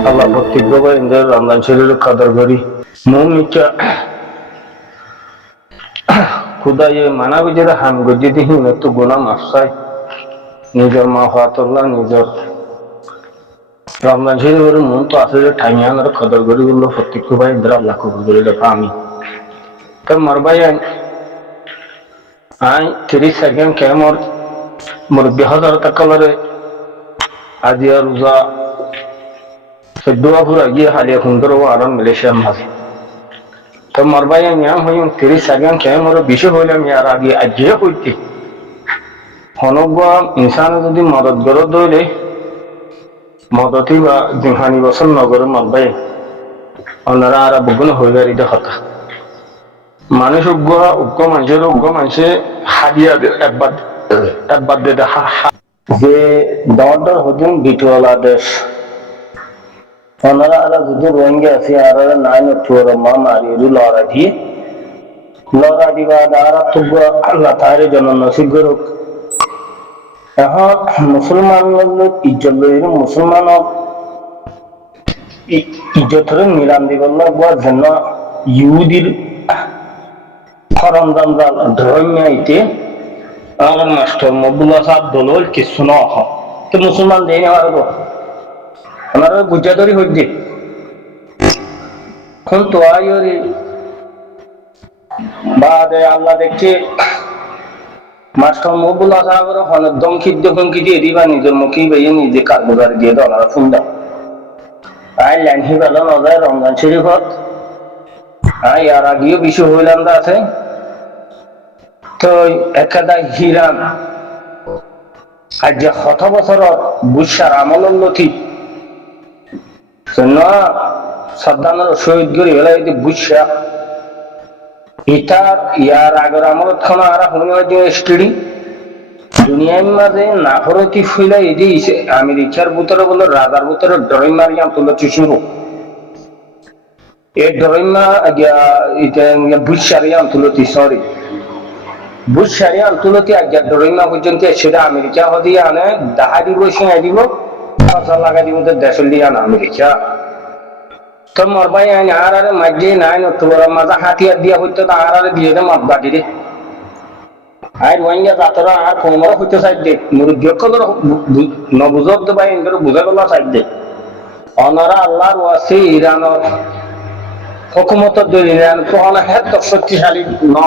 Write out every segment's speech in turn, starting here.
আল্লাহ প্রত্যেকভাবে ইন্দ্রের রমজান শরীর কদর করি মৌমিকা খুদাই মানাবি যেটা হাম গজি দিহি একটু গুণা মাফসাই নিজের মা ফাতুল্লাহ নিজের রমজান শরীর মন তো আসলে ঠাইয়ান আর কদর করি বললো প্রত্যেকভাবে ইন্দ্র আল্লাহ কবুল করে দেখা আমি তো মরবাই আই 30 সেকেন্ড কেমর মুরব্বী হাজার টাকালরে আজিয়া রোজা দোয়া পুরা গিয়ে হালিয়া সুন্দর ও আরাম মালয়েশিয়ার মাঝে তো মরবাই আমি হই 30 সেকেন্ড কেমর বেশি হইলাম ইয়ার আগে আজিয়ে হইতে হনব ইনসান যদি মদত গড় দইলে মদতি বা জিহানি বছর নগরে মরবাই ওনারা আর বুগুন হয়ে গাড়ি দেখা মানুষ উগ্র মানুষের উগ্র মানুষে হাদিয়া একবার দে যে দর হদিন বিটওয়ালা দেশ ওনারা আর যদি রোহিঙ্গা আছে আর নাই নটুর মা মারি লড়া দিবা আর তুগ আল্লাহ তারে জন নসিব করুক এখন মুসলমান ইজ্জত লইল মুসলমান ইজ্জতের নিলাম দিবল যেন ইহুদির সরঞ্জাম ধর্মাইতে আমার মাস্টার মবুল্লা সাহেব দলল কিছু ন তো মুসলমান দেয় না ওনারা গুজাদরি হইতে এখন তো আইরি বাদে আল্লাহ দেখছে মাস্টার মবুল্লা সাহেবের হনের দমকি হুমকি দিয়ে দিবা নিজের মুখেই বাইয়ে নিজে কারগুজার দিয়ে দাও ওনারা শুনল আই লাইন হি ভালো না যায় রমজান শরীফত আই আর আগেও বেশি হইলাম আছে তো একাদা হিরান আজ যে শত বছরত বুসার আমলের নথি সাবধানের শহীদ করে এলা যদি বুসা ইটার ইয়ার আগের আমলত খানা আর হইয়া স্টেডি দুনিয়ার মাঝে নাফরতি ফুইলা এদি আমেরিকার ভিতরে বলে রাজার ভিতরে ড্রয়িং মারিয়াম তুলে চিশুরো এই ড্রয়িং মা এটা বুসারিয়াম তুলতি সরি বুশ সারিয়া আন্তর্জাতিক আজ্ঞা ডরিমা পর্যন্ত সেটা আমেরিকা হদি আনে দাহা দিব সিংহ দিব ফসল লাগা দিব দেশের দিয়ে আনে আমেরিকা তো মরবাই আইন আর মাঝে নাই তোর মাঝে হাতিয়ার দিয়া হইতো আর দিয়ে দে মত বাটি রে আর ওয়াইঙ্গা যাতরা আর কোমর হইতে চাই দে মুরব্বী কদর নবুজত ভাই এনকে বুঝা গলা চাই দে অনারা আল্লাহর ওয়াসি ইরানের হুকুমতের দলিল কোন হেত শক্তিশালী ন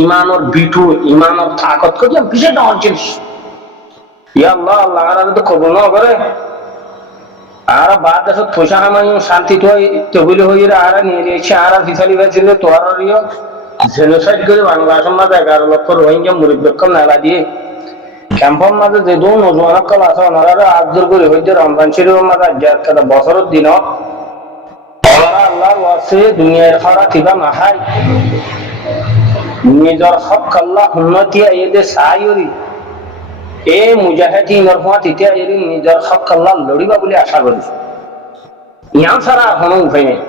ইমানের বিটু ইমানের তাকত করি বিশেষ দেওয়ার জিনিস আল্লাহ আল্লাহ আর তো খবর না করে আর বাদ দেশত পয়সা কামাই শান্তি তো টেবিল হয়ে আর নিয়ে এসে আর ফিসালি গেছিল তোর জেনোসাইড করে বাংলাদেশের মাঝে 11 লক্ষ রোহিঙ্গা মুরিদক্ষণ নালা দিয়ে ক্যাম্পের মাঝে যে দু নজওয়ান কল আছে ওনারা আজর করে হইতে রমজান শরীফের মাঝে একটা বছরের দিন আল্লাহর ওয়াসে দুনিয়ার খারা কিবা মাহাই নিজের হক আল্লাহ উন্নতি এদের সাহায্যরি এ মুজাহিদিনের হাত ইতিয়া এরি নিজের হক আল্লাহ লড়িবা বলে আশা করি ইয়ান ছাড়া কোনো উপায় নেই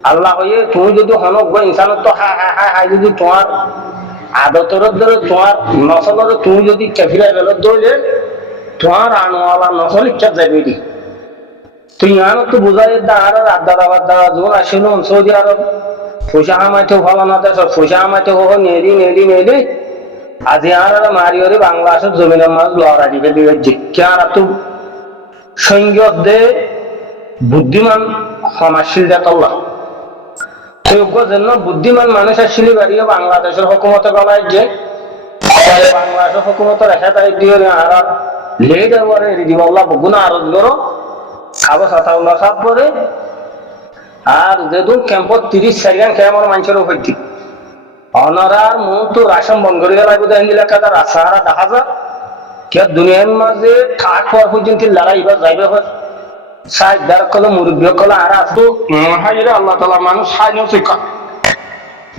আল্লাহ হয়ে তুমি যদি হনক গো ইনসানত তো হাই যদি তোমার আদতর ধরে তোমার নসলের তুমি যদি কাফিরা বেলত ধরলে তোমার আনোয়ালা নসল ইচ্ছা যাবে দি তুই ইয়ান তো বুঝাই আর আদার দ্বারা জোন আসিল সৌদি আরব পয়সা কামাইতে ভালো না দেশ পয়সা কামাইতে হবো নেলি আজি আর মারিওরে বাংলাদেশের জমিনের মাঝ লড়া দিবে আর তো সৈন্যত দে বুদ্ধিমান সমাজশীল জাতল্লা যোগ্য জন্য বুদ্ধিমান মানুষ আসলে বাড়িয়ে বাংলাদেশের হুকুমতে গলায় যে বাংলাদেশের হুকুমতের রেখা তাই দিয়ে আর লেট এবারে দিব আল্লাহ বগুনা আরজ করো খাবো সাতাউল্লাহ সাপ করে আর যেদিন ক্যাম্পত 30 সেকেন্ড ক্যাম্পের মানুষের উপর দিক অনারার মুখ তো রাশন বন্ধ করে লাগবে এলাকাটা রাস্তাহারা দেখা যায় কে দুনিয়ার মাঝে ঠাক হওয়ার পর্যন্ত লড়াই বা যাইবে হয় সাইড দ্বারা কল মুরব্বী কল আর আসতো হাইরে আল্লাহ তালা মানুষ খাইলেও শিক্ষা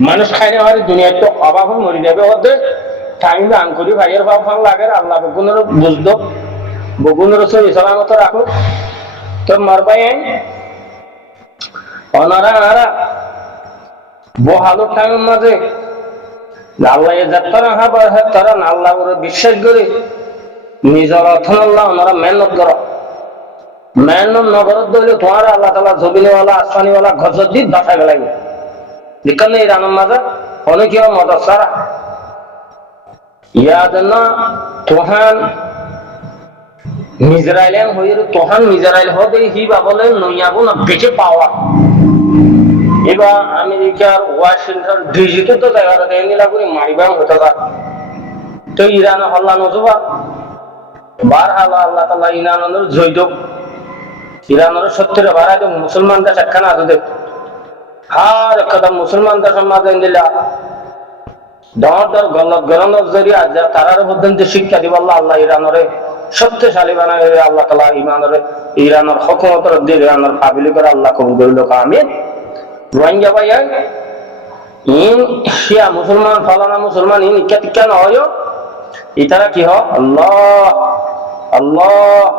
মানুষ খাইলে হয় দুনিয়ার তো অভাব মরে যাবে ওদের টাইম দান করি ভাইয়ের ভাব ভাঙ লাগে আল্লাহ বগুনের বুঝতো বগুনের সহি সালামত রাখো তো মারবাই ওনারা বহালো টাইমের মাঝে আল্লাহ যাত্রা হাবা তারা আল্লাহ বিশ্বাস করে নিজের অর্থ আল্লাহ ওনারা মেহনত করো মেন নগরত দইলে তোমার আল্লাহ তালা জমিনেওয়ালা আসমানিওয়ালা গজত দি বাসায় গেলাইব লিখান ইরানের মাঝে অনেক মদত সারা ইয়াদ না তোহান মিজরাইলেন হয়ে তোহান মিজরাইল হতে হি বাবলে নইয়াবো না বেঁচে পাওয়া এবার আমেরিকার ওয়াশিংটন ডিজিতে তো জায়গাটা দেয় নিলা করে মারিবাম হতে পারে তো ইরানে হল্লা নজবা বার হালা আল্লাহ তালা ইরানের জৈদ ইরানের সত্যের বাড়াই তো মুসলমান দেশ একখানা আছে দেখ হার একটা মুসলমান দেশের মাঝে দিলা দর দর গলত গরমের জরিয়া যা তারার মধ্যে শিক্ষা দিব আল্লাহ ইরানরে শক্তিশালী বানায় আল্লাহ তালা ইমানরে ইরানের হকুমতের দিয়ে ইরানের কাবিলি করে আল্লাহ কবুল করিল আমিন রোহিঙ্গা ভাইয়া ইন শিয়া মুসলমান ফলানা মুসলমান ইন ইকা টিকা নয় ইতারা কি হয় আল্লাহ আল্লাহ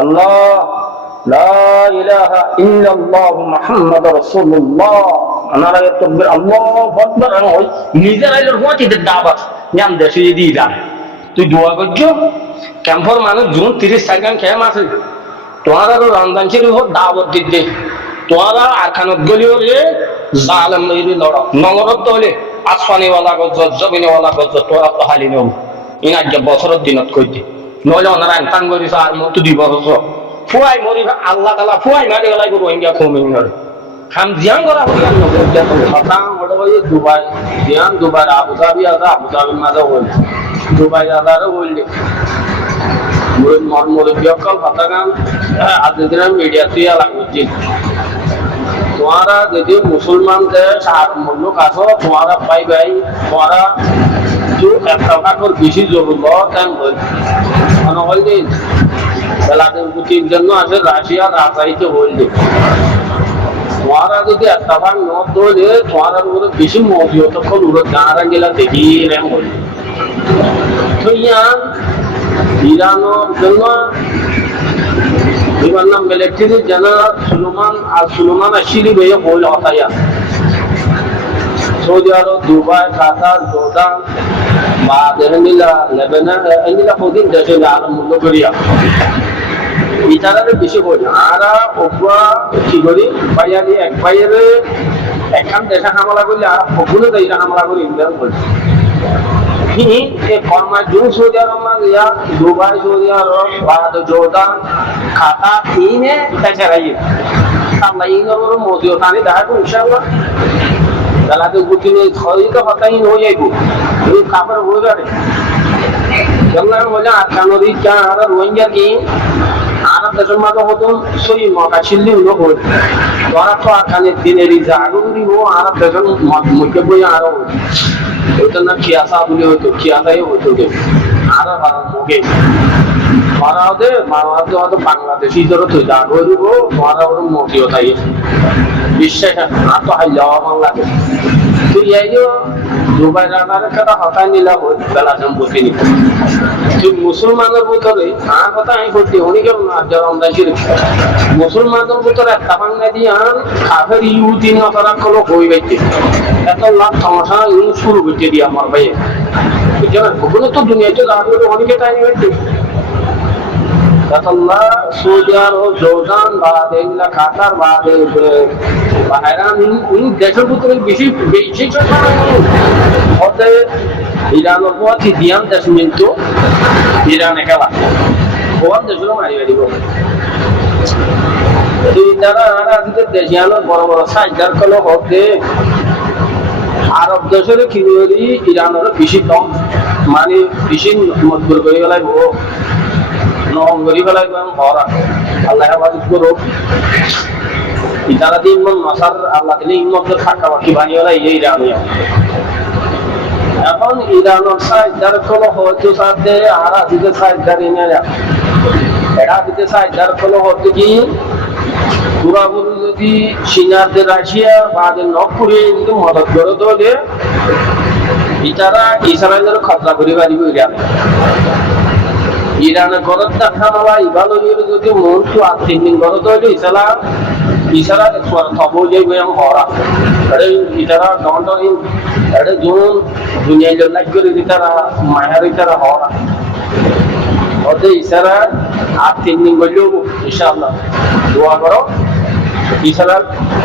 আল্লাহ লা ইলাহা ইল্লাল্লাহু মুহাম্মাদুর রাসূলুল্লাহ আনারা তাকবীর আল্লাহু আকবার হয় নিজেরাইলের হুয়াতিতে দাওয়াত নাম দেশে দিলা তুই দোয়া করছো ক্যাম্পর মানুষ জুন 30 সেকেন্ড খেয়ে মাসে তোমারা রমজান শরীফ দাওয়াত দিতে তোমারা আরখানত গলিও রে জালেম লইরি লড় নগরত হলে আসমানিওয়ালা গজ্জত জমিনেওয়ালা গজ্জত তোরা তো হালি নব ইনা যে বছরের দিনত কইতে নইলে ওনারা আনতান করিস আর মতো দিব বছর ফুয়াই মরি আল্লাহ তালা ফুয়াই মারি গেলাই রোহিঙ্গা কমিউনিটি খাম জিয়ান করা হইয়া নগর হতাম ওটা হয়ে দুবাই জিয়ান দুবাই আবুধাবি আছে আবুধাবির মাঝে হইল দুবাই আদারও হইলে মুরব্বী অকল হতাগান আজকের দিনে মিডিয়া তুই লাগছে তোমারা যদি মুসলমান দেশ আর মূল্য কাছ তোমারা পাই ভাই তোমারা একটা কাঠর বেশি জরুর তাই হইলে বেলাদের জন্য আছে রাশিয়া রাজশাহীতে হইলে তোমারা যদি একটা ভাগ নদ ধরলে তোমার উপরে বেশি মজুরি তখন জানারা গেলা দেখি র্যাম হইলে তো ইরানের জন্য এবার নাম মিলিটারি জেনারেল সুলেমান আশিরি ভাইয়া বইল হতাইয়া সৌদি আরব দুবাই কাতার জর্ডান বা এনিলা লেবানন এনিলা প্রতিদিন দেশে আর মূল্য করিয়া ইতারারে বেশি করি আর ওপরা কি করি বাইয়ালি এক বাইরে একখান দেশে হামলা করলে আর ওগুলো দেশে হামলা করি ইন্ডিয়ান করি সৌদি আরব গিয়া দুবাই সৌদি আরব বাদ জর্ডান কাতার ইনে বেচারাইয়ে আল্লাহ ইনর মদিও তানি দেখা তো ইনশাআল্লাহ বেলাতে গুটিলে খরিদ হতাই হয়ে যাইব এই কাপড় হয়ে যাবে যেমন বলে আটকানোর ইচ্ছা আর রোহিঙ্গা কি আর দেশের মাঝে হতো সই মকা ছিল্লি হলো হল তোরা তো আটকানের দিনেরই জাগো দিব আর দেশের মুখে বই আরো ওইটা না খিয়াসা বলে হতো খিয়াসাই হতো আর মুখে মারা হতে মারাতে হয়তো বাংলাদেশি ধরো তুই জাগো দিব মারা ওর মতিও তাই বিশ্বাস আর তো হাই যাওয়া বাংলাদেশ তুই যাইও দুবাই রানার কথা হতাই নিলা বেলা সম্পত্তি নি তুই মুসলমানের ভিতরে আর কথা আমি করছি অনেক রমদাসির মুসলমানের ভিতরে একটা বাংলা দিয়ে আর কাফের ইউতি নতরা কোনো হয়ে গেছে এত লাভ সমস্যা শুরু করতে দিয়ে আমার ভাইয়ে বুঝছেন ওগুলো তো দুনিয়াতে দাঁড়িয়ে অনেকে তাই হয়েছে সৌদি আরব জর্ডান বা কাতার বা বাহরাইন এই দেশের ভিতরে বেশি বেশি হতে ইরানের পথে দিয়ান দেশ কিন্তু ইরানে খেলা ওয়ান দেশগুলো মারি মারি বলে তারা আজকে দেশিয়ানোর বড় বড় সাইজার কল হতে আরব দেশের কিনে ইরানের বেশি কম মানে বেশি মজবুর করে গেলাই নরম করি ফেলাই ভরা আল্লাহ হেফাজত করো ইতারা দিন মশার আল্লাহ দিলে ইমতের ফাঁকা বাকি বানিয়ে গেল এই ইরানিয়া এখন ইরানের সাইজার কোনো হয়তো সাথে আর আদিতে সাইজার এনে এরা আদিতে সাইজার কোনো হতো কি পুরাপুরি যদি চীনাদের রাশিয়া বা নখ পুড়িয়ে যদি মদত করে তোলে ইতারা ইসরায়েলের খতরা করে পারিব ইরানে ইরানে গরত দেখা নলা ইভালো যদি মন তো আর 3 দিন গরত হইলে ইসারা থব যাইবে আমি হরা আরে ইতারা ডন্ডন আরে জোন দুনিয়া জন্য করে দিতারা মায়ার ইতারা হরা ওতে ইসারা আর 3 দিন বললেও ইনশাআল্লাহ দোয়া করো এছাড়া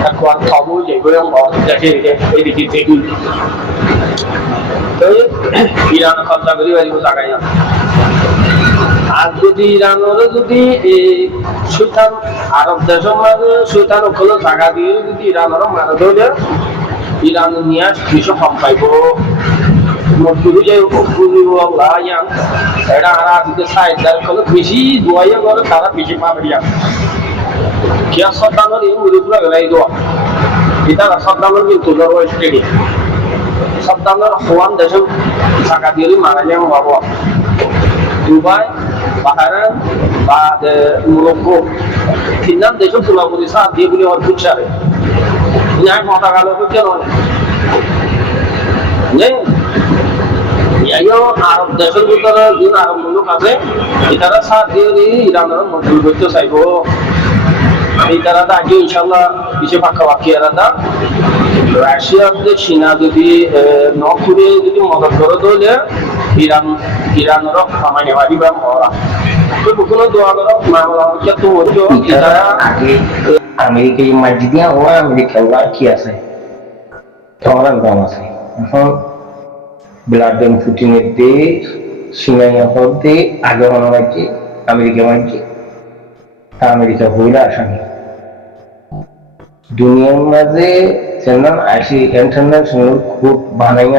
একবার খাবো যেগুলো দেখে এদিকে দেখুন তো ইরান খরচা করি বাড়ি লাগাই না আর যদি ইরানের যদি সুলতান আরব দেশের মাঝে সুলতান ওগুলো জায়গা দিয়ে যদি ইরানের মারা ধরে ইরান নিয়ে কিছু কম পাইব মজুরি যে এটা আর যদি সাইডার করলে বেশি দোয়াইয়া করে তারা বেশি পাবে কে সন্তানের এই মুড়িগুলো গেলাই দোয়া এটা সন্তানের কিন্তু স্টেডিয়াম সন্তানের হওয়ান দেশে জায়গা দিয়ে মারা যায় বাবু দুবাই বাহারান বা মোরক্কো তিনজন দেশে পুরাপুরি সার দিয়ে বলে আমার ফুটসারে ন্যায় মাথা গেল কেন আরব দেশের ভিতরে যে আরব মুলুক আছে এটারা সার দিয়ে ইরানের মজুরি করতে চাইব তারা আগে ইনশাল্লাহ কিছু পাক্কা বাকি এরা রাশিয়ার যে চীনা যদি নকুরে যদি মদত করে দিলে ইরানেরও খামাই হারি বা মরা তো কোনো দোয়া করো মামলা তো হতো এরা আগে আমেরিকা মাঝি দিয়া ও আমেরিকা কি আছে তোমার দাম আছে এখন ব্লাডেন পুটিনের দিয়ে সিনাইয়া হতে আগে মনে হয় আমেরিকা মাঝি আমেরিকা হইলে আসামি দুনিয়ার মাঝে চ্যানেল আসি ইন্টারন্যাশনাল খুব বানাই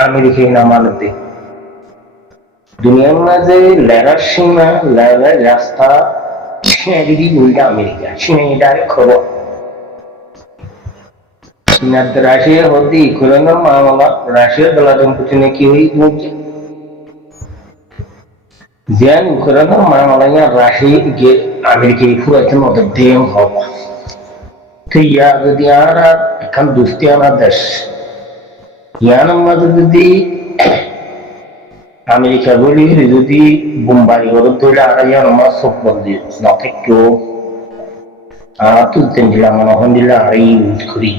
আমেরিকায় নাম আনতে দুনিয়ার মাঝে লেখার সীমা লেখার রাস্তা সিনাইডি বলতে আমেরিকা সিনাইডার খবর সিনার রাশিয়া হতে ইকুয়েলের মামলা রাশিয়া বেলাদম পুটিনে কি হই বলছে যেন ইকুয়েলের মামলা রাশিয়া গিয়ে আমেরিকায় ফুরাইতে মতো দেম হবা তো ইয়া যদি আর এখন দুস্তি আনা দেশ ইয়ার মধ্যে যদি আমেরিকা বলি যদি বোম্বারি করে ধরে আর ইয়ার আমার সব বলদি না থেকেও তুলতেন দিলাম মনে দিলে আর ইউজ করি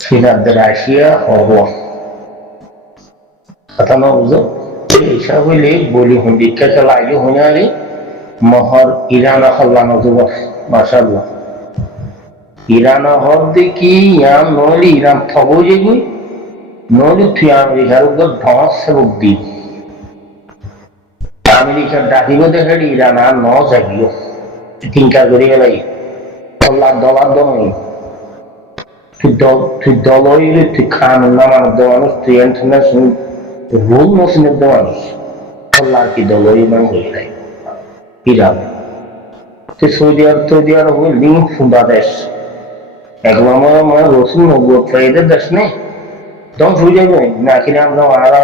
সেটা রাশিয়া হব কথা না বুঝো এইসব হইলে বলি হুন্ডিকা লাগে হুঁয়ারি মহর ইরান হল্লানো যুবক মাশাআল্লাহ ইরান হর দেখি ইয়াম নইলে ইরান থবো যেগুই নইলে তুই আমেরিকার উপর ধস সেবক দি আমেরিকার ডাকিব দেখে ইরান আর ন যাবিও চিন্তা করে গেলাই ডলার দনই তুই দল হইলে তুই খান নামার মানুষ তুই ইন্টারন্যাশনাল রুল মসিনের মানুষ আর কি দল ইমান হয়ে যায় ইরান তুই সৌদি আরব লিঙ্ক ফুঁদা দেশ একবার আমার রসুন নব্বত ফাইদের দেশ নেই তখন ফুরে যাবে না কিনে আমরা আর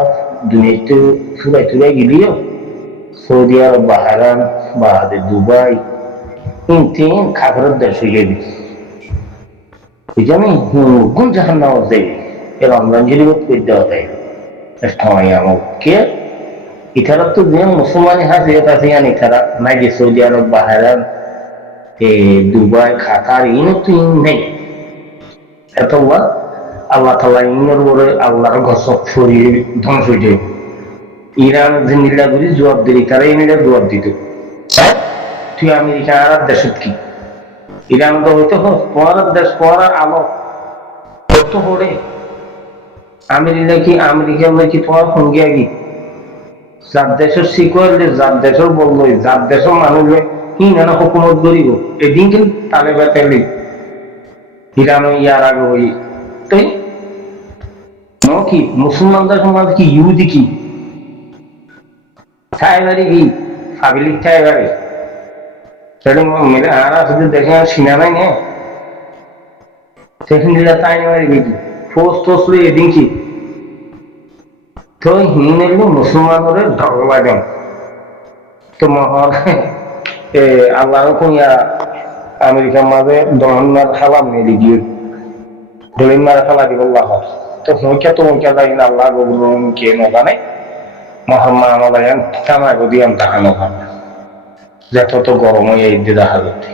দুনিয়াতে ফুরাই টুরাই গেলিও সৌদি আরব বাহারান বা দুবাই তিন খাবারের দেশ হয়ে যাবি বুঝলি গুণ জাহান নামাজ দেবে এর রমজান জিরিবত করে দেওয়া দেয় সময় আমাকে ইতারা তো যে মুসলমান হাসে আছে ইতারা নাই যে সৌদি আরব বাহারান দুবাই খাতার ইনো তো নেই এতবার আল্লাহ তালা ইনের বলে আল্লাহর গসব শরীর ধ্বংস হয়ে যায় ইরান যে নীলাগুড়ি জবাব দিলি তারা ইনিরা জবাব দিত তুই আমেরিকা আর দেশত কি ইরান তো হইতে তোমার দেশ তোমার আলো কত হরে আমেরিকা কি তোমার সঙ্গে আগে যার দেশের শিখলে যার দেশের বললো যার দেশের মানুষ কি না হুকুমত করিব এদিন কিন্তু তালে বেতালি ইরান ইয়ার আগে হই তাই কি মুসলমানদের সমাজ কি ইহুদি কি ছাইবারি কি ফাবিলিক ছাইবারি সেটা মেলে আর শুধু দেখে সিনা নাই না সেখানে তাই নেওয়ারি কি ফোর্স টোস এদিন কি তো হিনে মুসলমানের ঢগবা দেন তো মহর আল্লাহ কোনিয়া আমেরিকার মাঝে দমনার খালাম নেই গিয়ে দলিন মারা খালা দিব আল্লাহ তো হইকা তো হইকা যাই না আল্লাহ গবুরম কে নজানে মহাম্মা আমাদের টানা গদিয়াম তাহানো যত তো গরম হয়ে দেখা যাচ্ছে